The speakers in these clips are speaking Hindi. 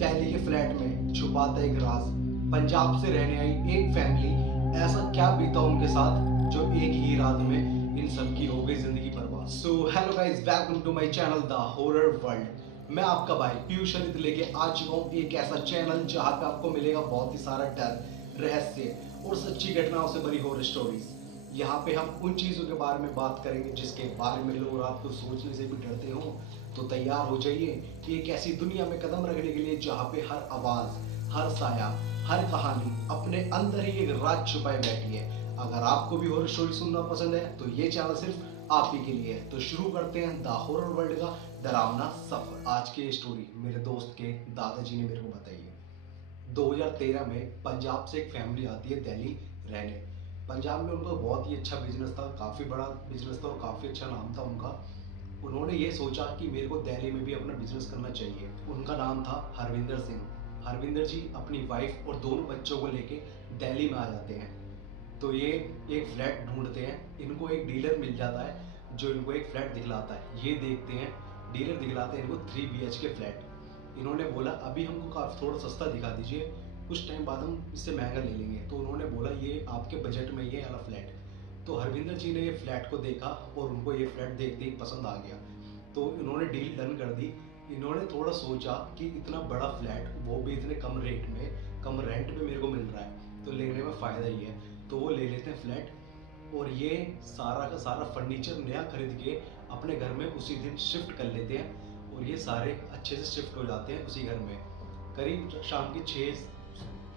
दिल्ली के फ्लैट में छुपाता एक राज। पंजाब से रहने आई एक फैमिली, ऐसा क्या बीता उनके साथ जो एक ही रात में इन सब की हो गई जिंदगी बर्बाद। So hello guys, welcome to my channel the horror world. मैं आपका भाई पीयूष हरित लेके आ चुका हूँ एक ऐसा चैनल जहाँ पे आपको मिलेगा बहुत ही सारा डर, रहस्य और सच्ची घटनाओं से भरी हॉरर स्टोरीज। यहाँ पे हम उन चीज़ों के बारे में बात करेंगे जिसके बारे में लोग रात को सोचने से भी डरते हो। तो तैयार हो जाइए कि एक ऐसी दुनिया में कदम रखने के लिए जहाँ पे हर आवाज़, हर साया, हर कहानी अपने अंदर ही एक राज छुपाए बैठी है। अगर आपको भी हॉरर स्टोरी सुनना पसंद है तो ये चैनल सिर्फ आप ही के लिए है। तो शुरू करते हैं द हॉरर वर्ल्ड का डरावना सफर। आज की स्टोरी मेरे दोस्त के दादाजी ने मेरे को बताई है। 2013 में पंजाब से एक फैमिली आती है दिल्ली रहने। पंजाब में उनका बहुत ही अच्छा बिजनेस था, काफ़ी बड़ा बिजनेस था और काफ़ी अच्छा नाम था उनका। उन्होंने ये सोचा कि मेरे को दिल्ली में भी अपना बिजनेस करना चाहिए। उनका नाम था हरविंदर सिंह। हरविंदर जी अपनी वाइफ और दोनों बच्चों को लेके दिल्ली में आ जाते हैं। तो ये एक फ्लैट ढूंढते हैं। इनको एक डीलर मिल जाता है जो इनको एक फ्लैट दिखलाता है। ये देखते हैं, डीलर दिखलाते हैं इनको 3 BHK फ्लैट। इन्होंने बोला अभी हमको काफ़ी थोड़ा सस्ता दिखा दीजिए, कुछ टाइम बाद हम इससे महंगा ले लेंगे। तो उन्होंने बोला ये आपके बजट में ये वाला फ्लैट। तो हरविंदर जी ने ये फ्लैट को देखा और उनको ये फ्लैट देखते ही पसंद आ गया। तो इन्होंने डील डन कर दी। इन्होंने थोड़ा सोचा कि इतना बड़ा फ्लैट, वो भी इतने कम रेट में, कम रेंट पे मेरे को मिल रहा है तो लेने में फ़ायदा ही है। तो वो ले लेते हैं फ्लैट और ये सारा का सारा फर्नीचर नया खरीद के अपने घर में उसी दिन शिफ्ट कर लेते हैं। और ये सारे अच्छे से शिफ्ट हो जाते हैं उसी घर में। करीब शाम के छः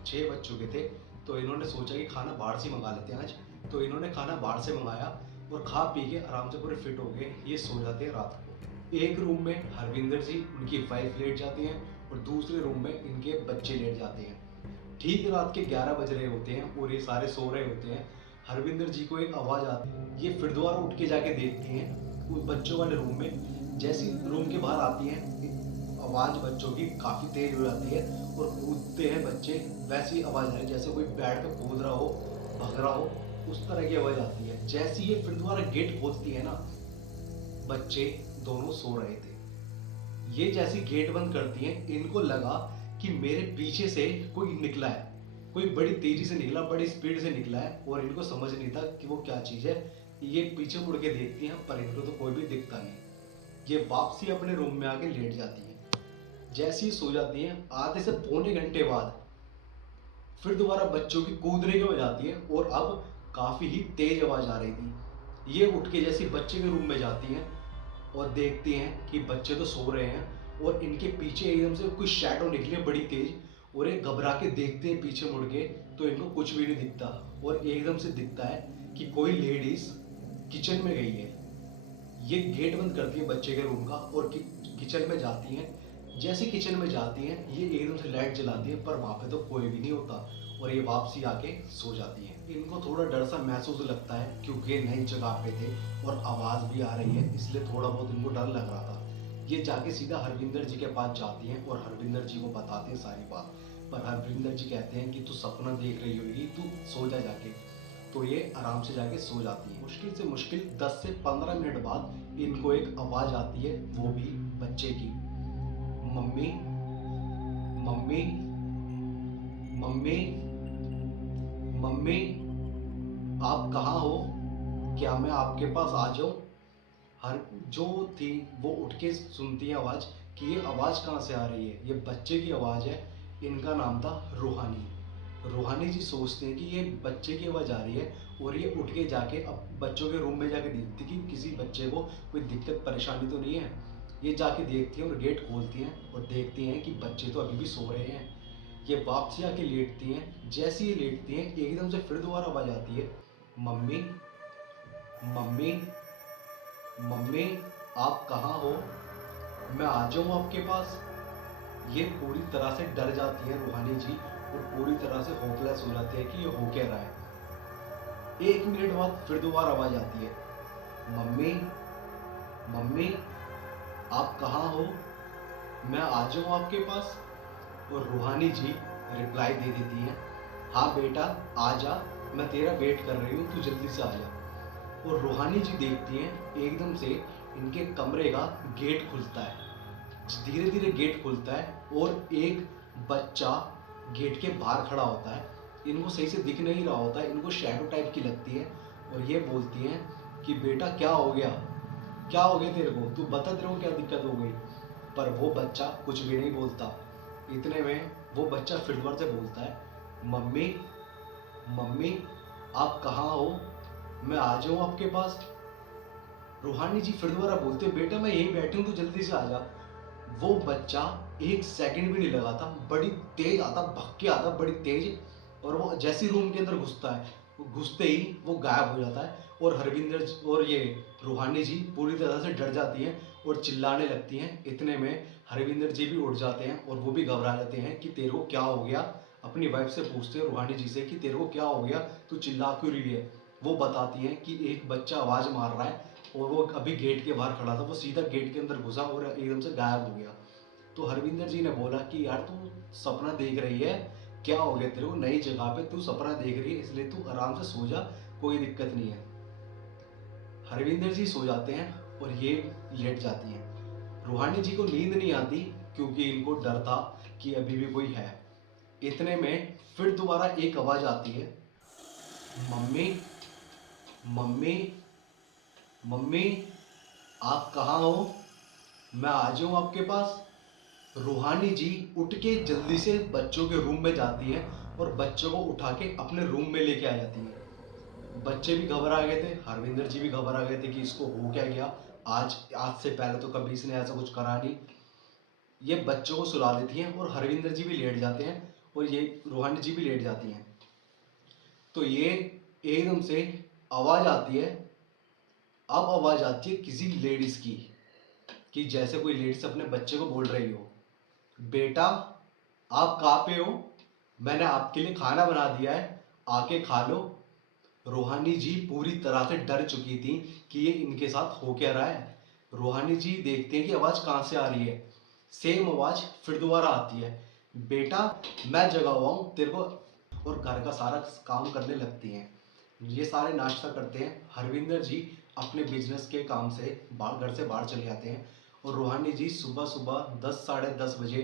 छः बज चुके थे। तो इन्होंने सोचा कि खाना बाहर से मंगा लेते हैं आज। तो इन्होंने खाना बाहर से मंगाया और खा पी के आराम से पूरे फिट हो गए ये सो जाते हैं रात को। एक रूम में हरविंदर जी, उनकी वाइफ लेट जाती हैं और दूसरे रूम में इनके बच्चे लेट जाते हैं। ठीक रात के 11 बज रहे होते हैं और ये सारे सो रहे होते हैं। हरविंदर जी को एक आवाज़ आती है। ये फिर दोबारा उठ के जाके देखती हैं उस बच्चों वाले रूम में। जैसी रूम के बाहर आती हैं, आवाज़ बच्चों की काफ़ी तेज हो जाती है और कूदते हैं बच्चे। वैसी आवाज़ आ रही जैसे कोई बैठ कर कूद रहा हो, भग रहा हो, उस तरह की आवाज़ आती है। जैसी ये फिर दोबारा गेट खोलती है ना, बच्चे दोनों सो रहे थे। ये जैसी गेट बंद करती हैं, इनको लगा कि मेरे पीछे से कोई निकला है, कोई बड़ी तेजी से निकला, बड़ी स्पीड से निकला है और इनको समझ नहीं था कि वो क्या चीज़ है। ये पीछे मुड़ के देखती हैं पर इनको तो कोई भी दिखता नहीं। ये वापसी अपने रूम में आके लेट जाती हैं। जैसे ही सो जाती हैं, आधे से पौने घंटे बाद फिर दोबारा बच्चों की कूदने की हो जाती है और अब काफ़ी ही तेज आवाज़ आ रही थी। ये उठ के जैसे बच्चे के रूम में जाती हैं और देखती हैं कि बच्चे तो सो रहे हैं और इनके पीछे एकदम से कोई शैडो निकली है बड़ी तेज। और ये घबरा के देखते हैं पीछे मुड़ के तो इनको कुछ भी नहीं दिखता और एकदम से दिखता है कि कोई लेडीज किचन में गई है। ये गेट बंद करती है बच्चे के रूम का और किचन में जाती हैं। जैसे किचन में जाती हैं ये एकदम से लाइट जलाती है पर वहाँ पे तो कोई भी नहीं होता और ये वापसी आके सो जाती हैं। इनको थोड़ा डर सा महसूस लगता है क्योंकि ये नई जगह पे थे और आवाज़ भी आ रही है, इसलिए थोड़ा बहुत इनको डर लग रहा था। ये जाके सीधा हरविंदर जी के पास जाती हैं और हरविंदर जी को बताते हैं सारी बात। पर हरविंदर जी कहते हैं कि तू सपना देख रही होगी, तू सो जा जाके। तो ये आराम से जाके सो जाती है। मुश्किल से मुश्किल 10 से 15 मिनट बाद इनको एक आवाज़ आती है, वो भी बच्चे की। मम्मी, मम्मी, मम्मी, मम्मी, आप कहाँ हो? क्या मैं आपके पास आ जाऊँ? हर जो थी वो उठ के सुनती है आवाज़ कि ये आवाज़ कहाँ से आ रही है। ये बच्चे की आवाज़ है। इनका नाम था रूहानी। रूहानी जी सोचते हैं कि ये बच्चे की आवाज़ आ रही है और ये उठ के जाके अब बच्चों के रूम में जाके देखती कि किसी बच्चे को कोई दिक्कत परेशानी तो नहीं है। ये जाके देखती हैं और गेट खोलती हैं और देखती हैं कि बच्चे तो अभी भी सो रहे हैं। ये वापसी आके लेटती हैं। जैसे ये लेटती हैं एकदम से फिर दोबारा आवाज़ आती है, मम्मी, मम्मी, मम्मी, आप कहाँ हो? मैं आ जाऊँ आपके पास? ये पूरी तरह से डर जाती है रूहानी जी और पूरी तरह से होपलेस हो जाती है कि ये हो क्या रहा है। 1 मिनट बाद फिर दोबारा आवाज़ आती है, मम्मी, मम्मी, आप कहाँ हो? मैं आ जाऊँ आपके पास? और रूहानी जी रिप्लाई दे देती हैं, हाँ बेटा आ जा, मैं तेरा वेट कर रही हूँ, तू जल्दी से आ जा। और रूहानी जी देखती हैं एकदम से इनके कमरे का गेट खुलता है धीरे धीरे गेट खुलता है और एक बच्चा गेट के बाहर खड़ा होता है। इनको सही से दिख नहीं रहा होता है, इनको शैडो टाइप की लगती है और ये बोलती हैं कि बेटा क्या हो गया, क्या हो गया तेरे को, तू बता तेरे को क्या दिक्कत हो गई। पर वो बच्चा कुछ भी नहीं बोलता। इतने में वो बच्चा फिर दोबारा से बोलता है, मम्मी मम्मी आप कहाँ हो, मैं आ जाऊँ आपके पास। रूहानी जी फिर दोबारा बोलते, बेटा मैं यहीं बैठी हूँ, तू जल्दी से आ जा। वो बच्चा एक सेकंड भी नहीं लगाता, बड़ी तेज आता, भग के आता बड़ी तेज, और वो जैसे रूम के अंदर घुसता है, वो घुसते ही वो गायब हो जाता है। और हरविंदर और ये रूहानी जी पूरी तरह से डर जाती हैं और चिल्लाने लगती हैं। इतने में हरविंदर जी भी उठ जाते हैं और वो भी घबरा जाते हैं कि तेरे को क्या हो गया। अपनी वाइफ से पूछते हैं रूहानी जी से कि तेरे को क्या हो गया, तू चिल्ला क्यों रही है। वो बताती हैं कि एक बच्चा आवाज़ मार रहा है और वो अभी गेट के बाहर खड़ा था, वो सीधा गेट के अंदर घुसा और एकदम से गायब हो गया। तो हरविंदर जी ने बोला कि यार तू सपना देख रही है, क्या हो गया तेरे को, नई जगह पे तू सपना देख रही है, इसलिए तू आराम से सो जा, कोई दिक्कत नहीं है। हरविंदर जी सो जाते हैं और ये लेट जाती हैं। रूहानी जी को नींद नहीं आती क्योंकि इनको डर था कि अभी भी कोई है। इतने में फिर दोबारा एक आवाज आती है, मम्मी मम्मी मम्मी आप कहाँ हो, मैं आ जाऊँ आपके पास। रूहानी जी उठ के जल्दी से बच्चों के रूम में जाती है और बच्चों को उठा के अपने रूम में लेके आ जाती है। बच्चे भी घबरा गए थे, हरविंदर जी भी घबरा गए थे कि इसको हो क्या गया। आज आज से पहले तो कभी इसने ऐसा कुछ करा नहीं। ये बच्चों को सुला देती हैं और हरविंदर जी भी लेट जाते हैं और ये रूहानी जी भी लेट जाती हैं। तो ये एकदम से आवाज आती है। अब आवाज आती है किसी लेडीज की, कि जैसे कोई लेडीज अपने बच्चे को बोल रही हो, बेटा आप कहाँ पे हो, मैंने आपके लिए खाना बना दिया है, आके खा लो। रूहानी जी पूरी तरह से डर चुकी थी कि ये इनके साथ हो क्या रहा है। रूहानी जी देखते हैं कि आवाज कहाँ से आ रही है। सेम आवाज फिर दोबारा आती है, बेटा मैं जगा हुआ हूँ तेरे को। और घर का सारा काम करने लगती हैं। ये सारे नाश्ता करते हैं। हरविंदर जी अपने बिजनेस के काम से घर से बाहर चले जाते हैं और रूहानी जी सुबह सुबह 10 साढ़े 10 बजे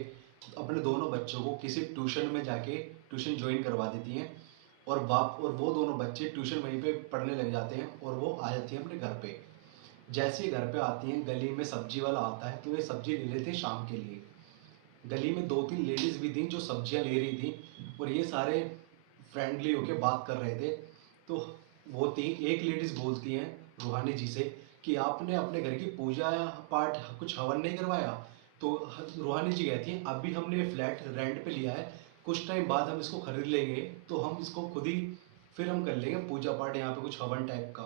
अपने दोनों बच्चों को किसी ट्यूशन में जाके ट्यूशन ज्वाइन करवा देती हैं। और वो दोनों बच्चे ट्यूशन वहीं पे पढ़ने लग जाते हैं और वो आ जाती हैं अपने घर पे। जैसे ही घर पे आती हैं, गली में सब्जी वाला आता है तो ये सब्जी ले लेते हैं शाम के लिए। गली में 2-3 लेडीज भी थी जो सब्जियां ले रही थी और ये सारे फ्रेंडली होके बात कर रहे थे। तो वो थी, एक लेडीज बोलती हैं रूहानी जी से कि आपने अपने घर की पूजा पाठ कुछ हवन नहीं करवाया। तो रूहानी जी कहती हैं अभी हमने ये फ्लैट रेंट पे लिया है, कुछ टाइम बाद हम इसको खरीद लेंगे तो हम इसको खुद ही फिर हम कर लेंगे पूजा पाठ यहाँ पे कुछ हवन टाइप का।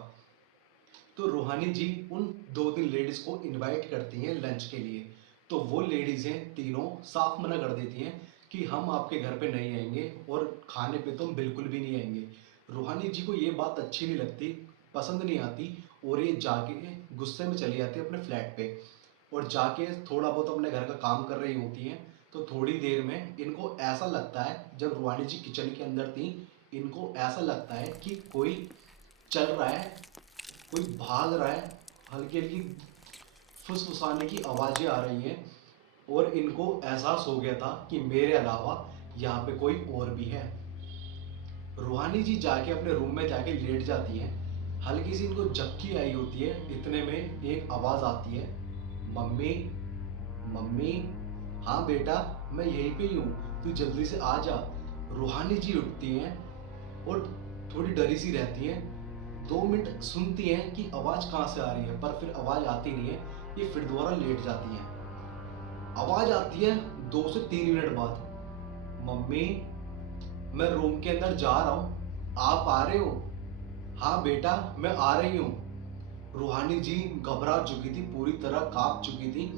तो रूहानी जी उन 2-3 लेडीज को इनवाइट करती हैं लंच के लिए। तो वो लेडीजें तीनों साफ मना कर देती हैं कि हम आपके घर पे नहीं आएंगे और खाने पे तो हम बिल्कुल भी नहीं आएंगे। रूहानी जी को ये बात अच्छी नहीं लगती, पसंद नहीं आती, और ये जाके गुस्से में चली जाती है अपने फ्लैट पे और जाके थोड़ा बहुत अपने घर का काम कर रही होती हैं। तो थोड़ी देर में इनको ऐसा लगता है, जब रूहानी जी किचन के अंदर थी, इनको ऐसा लगता है कि कोई चल रहा है, कोई भाग रहा है, हल्की हल्की फुसफुसाने की आवाजें आ रही हैं। और इनको एहसास हो गया था कि मेरे अलावा यहाँ पे कोई और भी है। रूहानी जी जाके अपने रूम में जाके लेट जाती हैं। हल्की सी इनको झपकी आई होती है। इतने में एक आवाज आती है, मम्मी मम्मी हाँ बेटा मैं यहीं पे ही हूँ, तू जल्दी से आ जा। रूहानी जी उठती हैं और थोड़ी डरी सी रहती हैं। 2 मिनट सुनती हैं कि आवाज कहाँ से आ रही है, पर फिर आवाज आती नहीं है। ये फिर दोबारा लेट जाती हैं। आवाज आती है 2 से 3 मिनट बाद, मम्मी मैं रूम के अंदर जा रहा हूँ, आप आ रहे हो। हाँ बेटा मैं आ रही हूँ। रूहानी जी घबरा चुकी थी, पूरी तरह कांप चुकी थी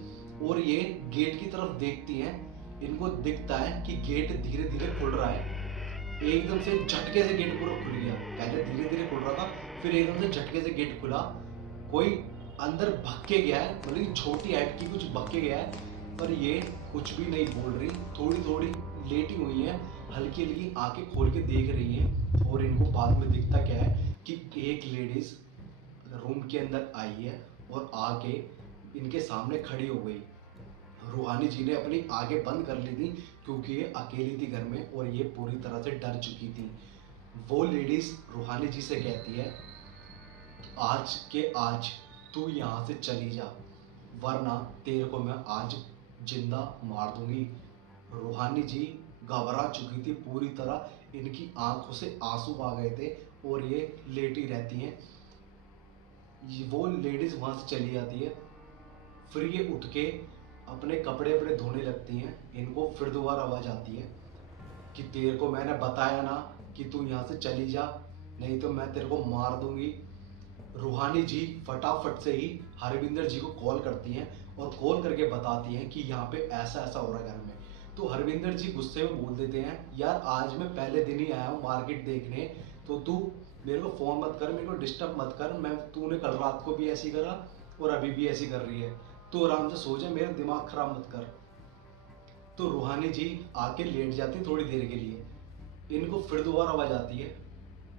और ये गेट की तरफ देखती हैं। इनको दिखता है कि गेट धीरे धीरे खुल रहा है। एकदम से झटके से गेट पूरा खुल गया। पहले धीरे धीरे खुल रहा था, फिर एकदम से झटके से गेट खुला। कोई अंदर भग के गया है, मतलब छोटी हाइट की कुछ भग के गया है। पर ये कुछ भी नहीं बोल रही, थोड़ी थोड़ी लेटी हुई है, हल्की हल्की आंखें खोल के देख रही हैं। और इनको बाद में दिखता क्या है कि एक लेडीज रूम के अंदर आई है और आके इनके सामने खड़ी हो गई। रूहानी जी ने अपनी आंखें बंद कर ली थी क्योंकि ये अकेली थी घर में और ये पूरी तरह से डर चुकी थी। वो लेडीज रूहानी जी से कहती है, आज के आज तू यहाँ से चली जा, वरना तेरे को मैं आज जिंदा मार दूंगी। रूहानी जी घबरा चुकी थी पूरी तरह, इनकी आंखों से आंसू आ गए थे और ये लेटी रहती हैं। वो लेडीज वहां से चली जाती है। फिर ये उठ के अपने कपड़े अपने धोने लगती हैं। इनको फिर दोबारा आवाज आती है कि तेरे को मैंने बताया ना कि तू यहाँ से चली जा, नहीं तो मैं तेरे को मार दूंगी। रूहानी जी फटाफट से ही हरविंदर जी को कॉल करती हैं और कॉल करके बताती हैं कि यहाँ पे ऐसा ऐसा हो रहा है घर में। तो हरविंदर जी गुस्से में बोल देते हैं, यार आज मैं पहले दिन ही आया हूँ मार्केट देखने, तो तू मेरे को फ़ोन मत कर, मेरे को डिस्टर्ब मत कर। मैं तूने कल रात को भी ऐसी करा और अभी भी ऐसी कर रही है, तो आराम से सो जा, मेरा दिमाग खराब मत कर। तो रूहानी जी आके लेट जाती थोड़ी देर के लिए। इनको फिर दोबारा आवाज आती है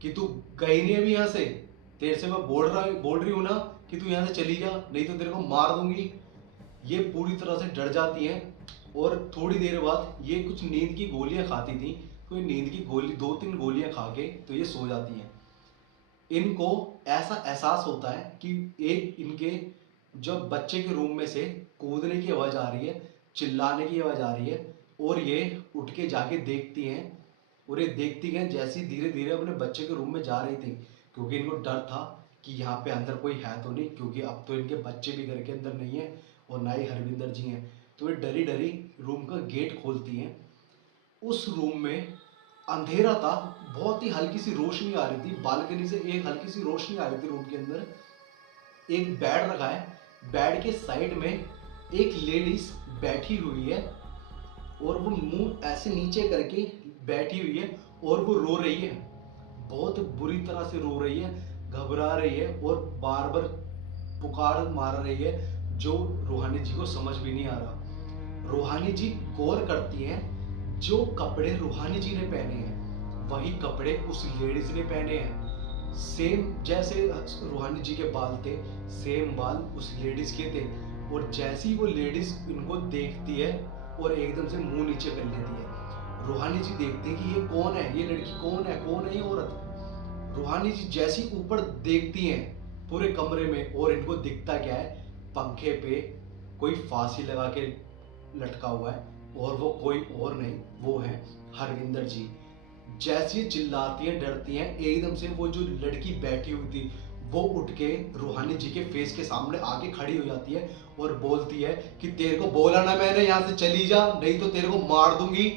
कि तू गई नहीं अभी यहाँ से, तेरे से मैं बोल रही हूँ ना कि तू यहाँ से चली जा, नहीं तो तेरे को मार दूंगी। ये पूरी तरह से डर जाती हैं और थोड़ी देर बाद ये कुछ नींद की गोलियां खाती थी। कोई नींद की गोली 2-3 गोलियां खा के तो ये सो जाती हैं। इनको ऐसा एहसास होता है कि एक इनके जब बच्चे के रूम में से कूदने की आवाज आ रही है, चिल्लाने की आवाज आ रही है, और ये उठ के जाके देखती हैं। और ये देखती हैं जैसी धीरे धीरे अपने बच्चे के रूम में जा रही थी, क्योंकि इनको डर था कि यहाँ पे अंदर कोई है तो नहीं, क्योंकि अब तो इनके बच्चे भी घर के अंदर नहीं है और ना ही हरविंदर जी हैं। तो ये डरी डरी रूम का गेट खोलती हैं। उस रूम में अंधेरा था, बहुत ही हल्की सी रोशनी आ रही थी, बालकनी से एक हल्की सी रोशनी आ रही थी रूम के अंदर। एक बेड रखा है, बेड के साइड में एक लेडीज बैठी हुई है और वो मुंह ऐसे नीचे करके बैठी हुई है और वो रो रही है, बहुत बुरी तरह से रो रही है, घबरा रही है और बार बार पुकार मार रही है, जो रूहानी जी को समझ भी नहीं आ रहा। रूहानी जी गौर करती हैं, जो कपड़े रूहानी जी ने पहने हैं वही कपड़े उस लेडीज ने पहने हैं। सेम जैसे रूहानी जी के बाल थे, सेम बाल उस लेडीज के थे। और जैसी वो लेडीज इनको देखती है और एकदम से मुंह नीचे कर लेती है। रूहानी जी देखते हैं कि ये कौन है, ये लड़की कौन है ये औरत। रूहानी जी जैसी ऊपर देखती हैं पूरे कमरे में, और इनको दिखता क्या है, पंखे पे कोई फांसी लगा के लटका हुआ है, और वो कोई और नहीं, वो है हरविंदर जी। जैसी चिल्लाती हैं, डरती हैं, एकदम से वो जो लड़की बैठी हुई थी वो उठ के रूहानी जी के फेस के सामने आके खड़ी हो जाती है और बोलती है कि तेरे को बोला ना मैंने यहाँ से चली जा, नहीं तो तेरे को मार दूंगी,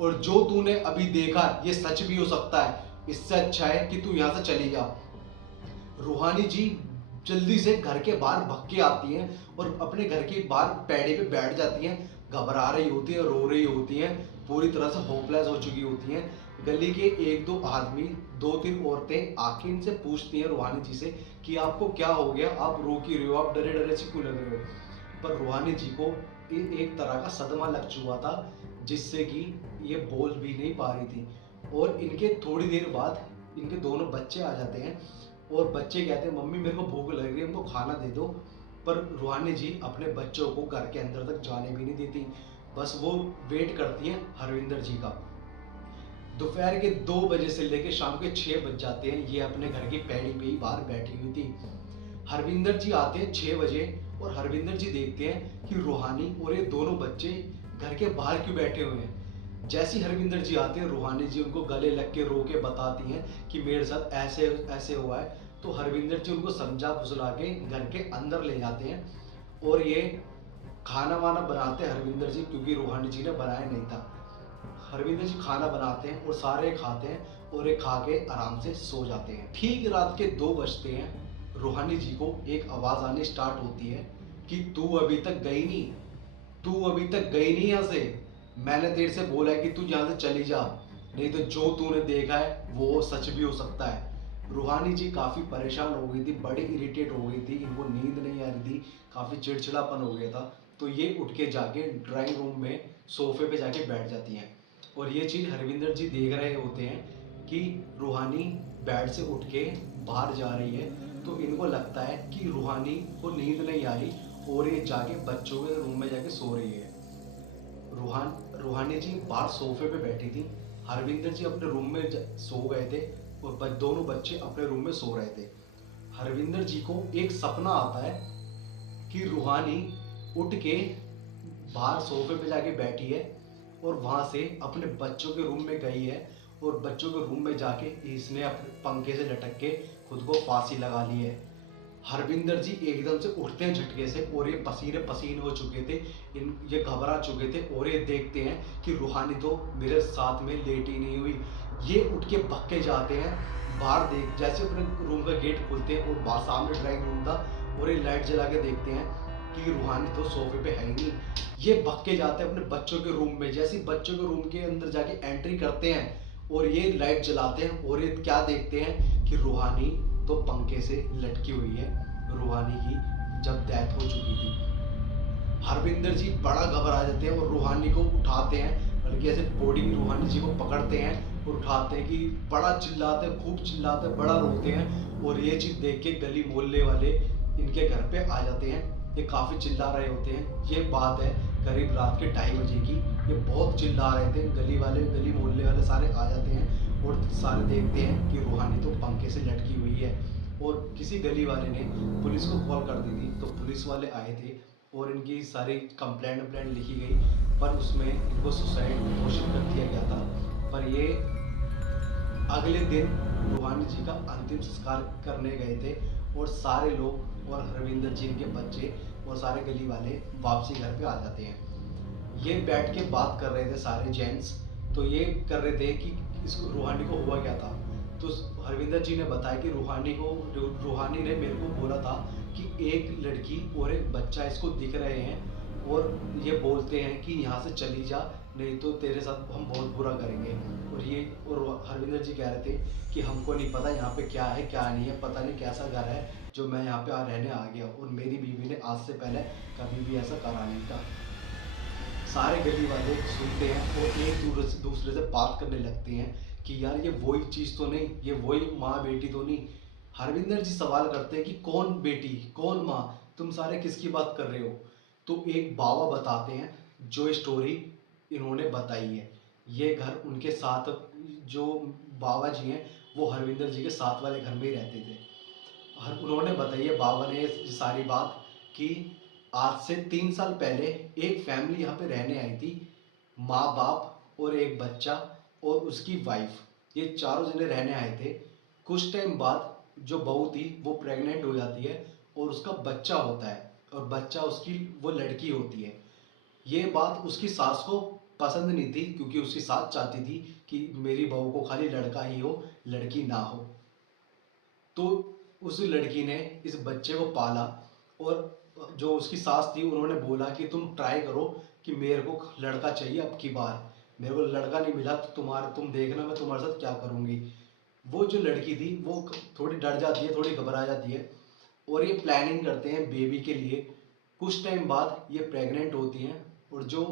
और जो तूने अभी देखा ये सच भी हो सकता है, इससे अच्छा है कि तू यहाँ से चली जा। रूहानी जी जल्दी से घर के बाहर भग के आती हैं और अपने घर के बाहर पैड़े पे बैठ जाती हैं। घबरा रही होती हैं, रो रही होती हैं, पूरी तरह से होपलेस हो चुकी होती हैं। गली के 1-2 आदमी, 2-3 औरतें आके इनसे पूछती हैं रूहानी जी से कि आपको क्या हो गया, आप रो क्यों रहे हो, आप डरे डरे से क्यों लग रहे हो। पर रूहानी जी को एक तरह का सदमा लग चुका था, जिससे कि ये बोल भी नहीं पा रही थी। और इनके थोड़ी देर बाद इनके दोनों बच्चे आ जाते हैं और बच्चे कहते हैं, मम्मी मेरे को भूख लग रही है, हमको खाना दे दो। पर रूहानी जी अपने बच्चों को घर के अंदर तक जाने भी नहीं देती, बस वो वेट करती हैं हरविंदर जी का। दोपहर के 2 बजे से लेकर शाम के 6 बज जाते हैं, ये अपने घर की पैड़ी पे ही बाहर बैठी हुई थी। हरविंदर जी आते हैं 6 बजे और हरविंदर जी देखते हैं कि रूहानी और ये दोनों बच्चे घर के बाहर क्यों बैठे हुए हैं। जैसे ही हरविंदर जी आते हैं, रूहानी जी उनको गले लग के रो के बताती हैं कि मेरे साथ ऐसे ऐसे हुआ है। तो हरविंदर जी उनको समझा फुसला के घर के अंदर ले जाते हैं और ये खाना वाना बनाते हैं हरविंदर जी, क्योंकि रूहानी जी ने बनाया नहीं था। हरविंदर जी खाना बनाते हैं और सारे खाते हैं और ये खा के आराम से सो जाते हैं। ठीक रात के 2 बजते हैं, रूहानी जी को एक आवाज आनी स्टार्ट होती है कि तू अभी तक गई नहीं, तू अभी तक गई नहीं यहाँ से, मैंने तेरे से बोला है कि तू यहाँ से चली जा, नहीं तो जो तूने देखा है वो सच भी हो सकता है। रूहानी जी काफ़ी परेशान हो गई थी, बड़ी इरिटेट हो गई थी, इनको नींद नहीं आ रही थी, काफ़ी चिड़चिड़ापन हो गया था। तो ये उठ के जाके ड्राइंग रूम में सोफे पे जाके बैठ जाती हैं और ये चीज़ हरविंदर जी देख रहे होते हैं कि रूहानी बेड से उठ के बाहर जा रही है। तो इनको लगता है कि रूहानी को नींद नहीं आ रही और ये जाके बच्चों के रूम में जाके सो रही है। रूहानी जी बाहर सोफे पे बैठी थी। हरविंदर जी अपने रूम में सो गए थे और दोनों बच्चे अपने रूम में सो रहे थे। हरविंदर जी को एक सपना आता है कि रूहानी उठ के बाहर सोफे पे जाके बैठी है और वहां से अपने बच्चों के रूम में गई है और बच्चों के रूम में जाके इसने अपने पंखे से लटक के खुद को फांसी लगा ली है। हरविंदर जी एकदम से उठते हैं झटके से और ये पसीने पसीने हो चुके थे। ये घबरा चुके थे और ये देखते हैं कि रूहानी तो मेरे साथ में लेट ही नहीं हुई। ये उठ के भग के जाते हैं बाहर, देख जैसे अपने रूम का गेट खोलते हैं और बाहर सामने ड्राइंग रूम था और ये लाइट जला के देखते हैं कि रूहानी तो सोफे पे है ही नहीं। ये भग के जाते हैं अपने बच्चों के रूम में। जैसे बच्चों के रूम के अंदर जाके एंट्री करते हैं और ये लाइट जलाते हैं और ये क्या देखते हैं कि रूहानी तो पंखे से लटकी हुई है। रूहानी की जब डेथ हो चुकी थी। हरविंदर जी बड़ा घबरा जाते हैं और रूहानी को उठाते हैं, बल्कि ऐसे बॉडी में रूहानी जी को पकड़ते हैं और उठाते हैं कि बड़ा चिल्लाते हैं, खूब चिल्लाते हैं, बड़ा रोते हैं। और ये चीज़ देख के गली मोहल्ले वाले इनके घर पे आ जाते हैं। ये काफ़ी चिल्ला रहे होते हैं। ये बात है करीब रात के 2:30 बजे की। ये बहुत चिल्ला रहे थे, गली वाले गली मोहल्ले वाले सारे आ जाते हैं और सारे देखते हैं कि रूहानी तो पंखे से लटकी हुई है। और किसी गली वाले ने पुलिस को कॉल कर दी थी, तो पुलिस वाले आए थे और इनकी सारी कंप्लेंट लिखी गई, पर उसमें इनको सुसाइड घोषित कर दिया गया था। पर ये अगले दिन रूहानी जी का अंतिम संस्कार करने गए थे और सारे लोग और हरविंदर जी, इनके बच्चे और सारे गली वाले वापसी घर पे आ जाते हैं। ये बैठ के बात कर रहे थे सारे जेंट्स, तो ये कर रहे थे कि इसको रूहानी को हुआ क्या था। तो हरविंदर जी ने बताया कि रूहानी ने मेरे को बोला था कि एक लड़की और एक बच्चा इसको दिख रहे हैं और ये बोलते हैं कि यहाँ से चली जा, नहीं तो तेरे साथ हम बहुत बुरा करेंगे। और हरविंदर जी कह रहे थे कि हमको नहीं पता यहाँ पे क्या है क्या नहीं है, पता नहीं कैसा घर है जो मैं यहाँ पे रहने आ गया, और मेरी बीवी ने आज से पहले कभी भी ऐसा करा नहीं था। सारे गली वाले सुनते हैं और एक दूसरे से बात करने लगते हैं कि यार ये वही चीज़ तो नहीं, ये वही माँ बेटी तो नहीं। हरविंदर जी सवाल करते हैं कि कौन बेटी कौन माँ, तुम सारे किसकी बात कर रहे हो। तो एक बाबा बताते हैं जो स्टोरी इन्होंने बताई है। ये घर उनके साथ, जो बाबा जी हैं वो हरविंदर जी के साथ वाले घर में ही रहते थे। उन्होंने बताई है बाबा ने ये सारी बात कि आज से 3 साल पहले एक फैमिली यहाँ पे रहने आई थी। माँ बाप और एक बच्चा और उसकी वाइफ, ये चारों जने रहने आए थे। कुछ टाइम बाद जो बहू थी वो प्रेग्नेंट हो जाती है और उसका बच्चा होता है और बच्चा उसकी वो लड़की होती है। ये बात उसकी सास को पसंद नहीं थी, क्योंकि उसकी सास चाहती थी कि मेरी बहू को खाली लड़का ही हो, लड़की ना हो। तो उस लड़की ने इस बच्चे को पाला और जो उसकी सास थी उन्होंने बोला कि तुम ट्राई करो कि मेरे को लड़का चाहिए, अब की बार मेरे को लड़का नहीं मिला तो तुम देखना मैं तुम्हारे साथ क्या करूँगी। वो जो लड़की थी वो थोड़ी डर जाती है, थोड़ी घबरा जाती है और ये प्लानिंग करते हैं बेबी के लिए। कुछ टाइम बाद ये प्रेग्नेंट होती हैं और जो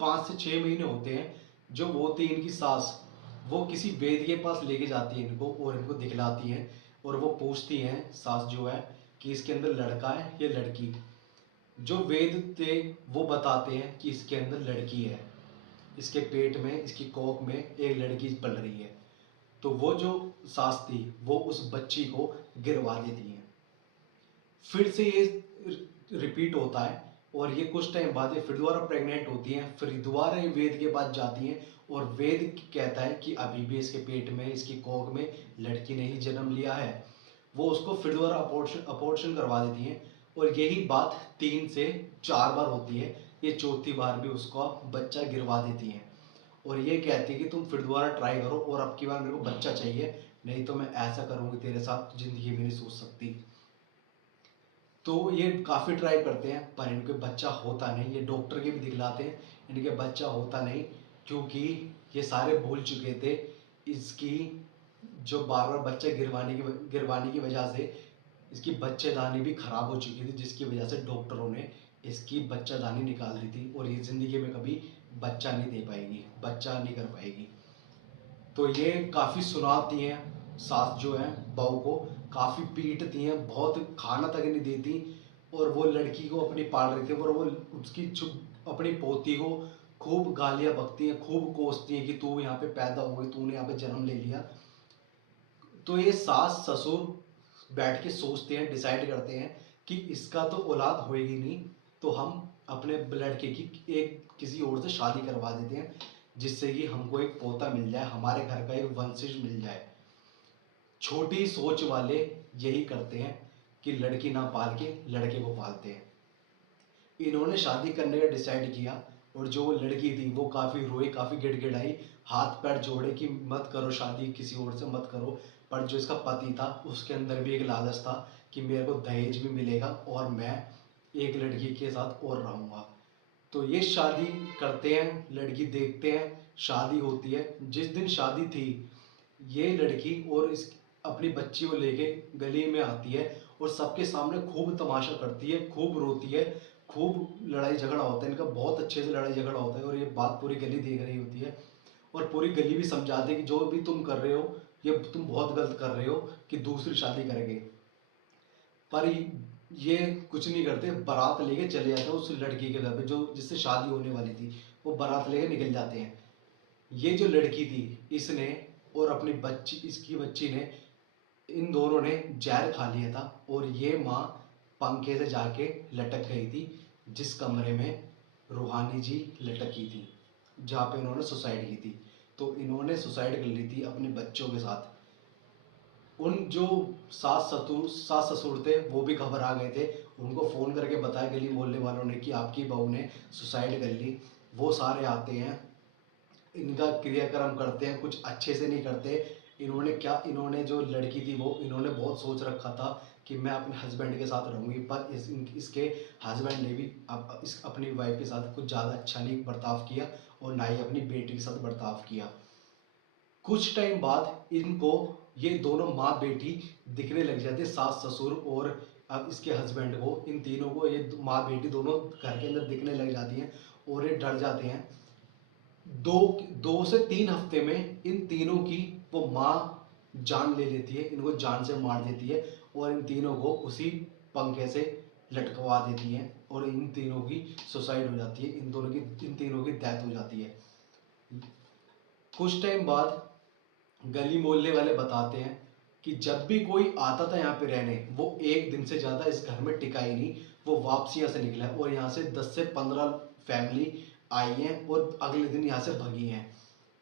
5 से 6 महीने होते हैं, जो वो थी इनकी सास, वो किसी वैद्य के पास लेके जाती है इनको और इनको दिखलाती हैं और वो पूछती हैं सास जो है कि इसके अंदर लड़का है या लड़की। जो वैद्य थे वो बताते हैं कि इसके अंदर लड़की है, इसके पेट में, इसकी कोख में एक लड़की पल रही है। तो वो जो सास थी वो उस बच्ची को गिरवा देती हैं। फिर से ये रिपीट होता है और ये कुछ टाइम बाद ये फिर दोबारा प्रेग्नेंट होती हैं, फिर दोबारा ये वेद के पास जाती हैं और वेद कहता है कि अभी भी इसके पेट में, इसकी कोख में लड़की ने ही जन्म लिया है। वो उसको फिर दोबारा अपोर्शन करवा देती हैं और यही बात 3 से 4 बार होती है। ये चौथी बार भी उसका बच्चा गिरवा देती हैं और ये कहती है कि तुम फिर दोबारा ट्राई करो और अब की बार मेरे को बच्चा चाहिए, नहीं तो मैं ऐसा करूँगी तेरे साथ जिंदगी में नहीं सोच सकती। तो ये काफ़ी ट्राई करते हैं पर इनके बच्चा होता नहीं। ये डॉक्टर के भी दिखलाते हैं, इनके बच्चा होता नहीं, क्योंकि ये सारे भूल चुके थे इसकी जो बार बार बच्चा गिरवाने की वजह से इसकी बच्चेदानी भी खराब हो चुकी थी, जिसकी वजह से डॉक्टरों ने इसकी बच्चादानी निकाल दी थी और ये ज़िंदगी में कभी बच्चा नहीं दे पाएगी, बच्चा नहीं कर पाएगी। तो ये काफ़ी सुनाती हैं सास जो है बहू को, काफ़ी पीटती हैं, बहुत खाना तक नहीं देती। और वो लड़की को अपनी पाल रही थी और वो उसकी अपनी पोती को खूब गालियां बकती हैं, खूब कोसती हैं कि तू यहाँ पे पैदा हो गई, तूने यहाँ पे जन्म ले लिया। तो ये सास ससुर बैठ के सोचते हैं, डिसाइड करते हैं कि इसका तो औलाद होएगी नहीं, तो हम अपने लड़के की एक किसी और से शादी करवा देते हैं, जिससे कि हमको एक पोता मिल जाए, हमारे घर का एक वंशज मिल जाए। छोटी सोच वाले यही करते हैं कि लड़की ना पाल के लड़के को पालते हैं। इन्होंने शादी करने का डिसाइड किया, और जो लड़की थी वो काफ़ी रोई, काफ़ी गिड़गिड़ाई, हाथ पैर जोड़े कि मत करो शादी, किसी और से मत करो। पर जो इसका पति था उसके अंदर भी एक लालच था कि मेरे को दहेज भी मिलेगा और मैं एक लड़की के साथ और रहूँगा। तो ये शादी करते हैं, लड़की देखते हैं, शादी होती है। जिस दिन शादी थी, ये लड़की और इस अपनी बच्ची को लेके गली में आती है और सबके सामने खूब तमाशा करती है, खूब रोती है, खूब लड़ाई झगड़ा होता है इनका, बहुत अच्छे से लड़ाई झगड़ा होता है। और ये बात पूरी गली देख रही होती है, और पूरी गली भी समझाती है कि जो भी तुम कर रहे हो ये तुम बहुत गलत कर रहे हो कि दूसरी शादी करेंगे। पर ये कुछ नहीं करते, बारात लेके चले जाते हैं उस लड़की के घर पे जो जिससे शादी होने वाली थी। वो बारात लेके निकल जाते हैं। ये जो लड़की थी, इसने और अपनी बच्ची, इसकी बच्ची ने, इन दोनों ने जहर खा लिया था, और ये माँ पंखे से जाके लटक गई थी जिस कमरे में रूहानी जी लटकी थी, जहाँ पे इन्होंने सुसाइड की थी। तो इन्होंने सुसाइड कर ली थी अपने बच्चों के साथ। उन जो सास ससुर थे वो भी घबरा गए थे, उनको फ़ोन करके बताया गली मोहल्ले वालों ने कि आपकी बहू ने सुसाइड कर ली। वो सारे आते हैं, इनका क्रियाक्रम करते हैं, कुछ अच्छे से नहीं करते। इन्होंने जो लड़की थी वो इन्होंने बहुत सोच रखा था कि मैं अपने हस्बैंड के साथ रहूँगी, पर इसके हस्बैंड ने भी अपनी वाइफ के साथ कुछ ज़्यादा अच्छा नहीं बर्ताव किया, और ना ही अपनी बेटी के साथ बर्ताव किया। कुछ टाइम बाद इनको ये दोनों माँ बेटी दिखने लग जाते, सास ससुर और अब इसके हस्बैंड को, इन तीनों को ये माँ बेटी दोनों घर के अंदर दिखने लग जाती हैं, और ये डर जाते हैं। दो 2 से 3 हफ्ते में इन तीनों की वो माँ जान ले लेती है, इनको जान से मार देती है, और इन तीनों को उसी पंखे से लटकवा देती हैं, और इन तीनों की सुसाइड हो जाती है, इन तीनों की डेथ हो जाती है। कुछ टाइम बाद गली मोहल्ले वाले बताते हैं कि जब भी कोई आता था यहाँ पे रहने, वो एक दिन से ज़्यादा इस घर में टिका ही नहीं, वो वापसी यहाँ से निकला है, और यहाँ से 10 से 15 फैमिली आई हैं और अगले दिन यहाँ से भगी हैं।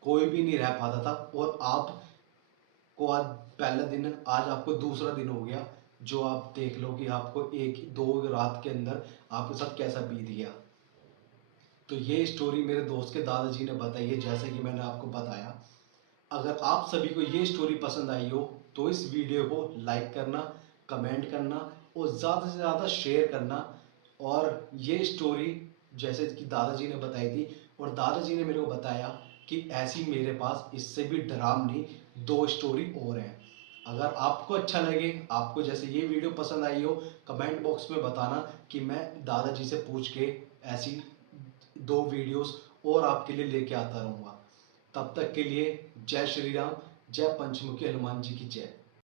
कोई भी नहीं रह पाता था, और आपको आज पहला दिन, आज आपको दूसरा दिन हो गया, जो आप देख लो कि आपको 1-2 रात के अंदर आपके साथ कैसा बीत गया। तो ये स्टोरी मेरे दोस्त के दादाजी ने बताई है, जैसे कि मैंने आपको बताया। अगर आप सभी को ये स्टोरी पसंद आई हो तो इस वीडियो को लाइक करना, कमेंट करना, और ज़्यादा से ज़्यादा शेयर करना। और ये स्टोरी जैसे कि दादाजी ने बताई थी, और दादाजी ने मेरे को बताया कि ऐसी मेरे पास इससे भी डरावनी 2 स्टोरी और हैं। अगर आपको अच्छा लगे, आपको जैसे ये वीडियो पसंद आई हो, कमेंट बॉक्स में बताना कि मैं दादाजी से पूछ के ऐसी 2 वीडियोस और आपके लिए लेके आता रहूँगा। तब तक के लिए जय श्री राम, जय पंचमुखी हनुमान जी की जय।